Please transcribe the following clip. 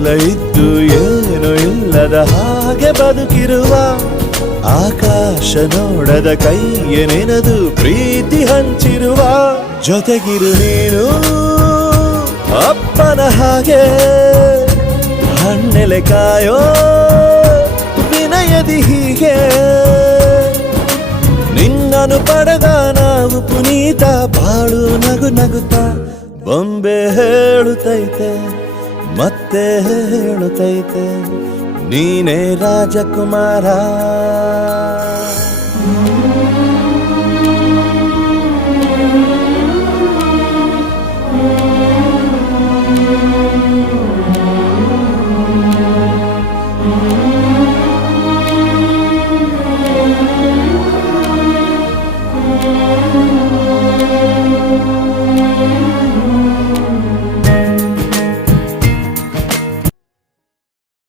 ಎಲ್ಲ ಇದ್ದು ಏನು ಇಲ್ಲದ ಹಾಗೆ ಬದುಕಿರುವ ಆಕಾಶ ನೋಡದ ಕೈಯ ನೆನೆದು ಪ್ರೀತಿ ಹಂಚಿರುವ ಜೊತೆಗಿರು ನೀನು ಅಪ್ಪನ ಹಾಗೆ ಹಣ್ಣೆಲೆ ಕಾಯೋ ವಿನಯದಿ ಹೀಗೆ ನಿನ್ನನು ಪಡೆದ ನಾವು ಪುನೀತ ಬಾಳು ನಗು ನಗುತ್ತಾ ಬೊಂಬೆ ಹೇಳುತ್ತೈತೆ ಮತ್ತೆ ಹೇಳುತ್ತೈತೆ ನೀನೇ ರಾಜಕುಮಾರ.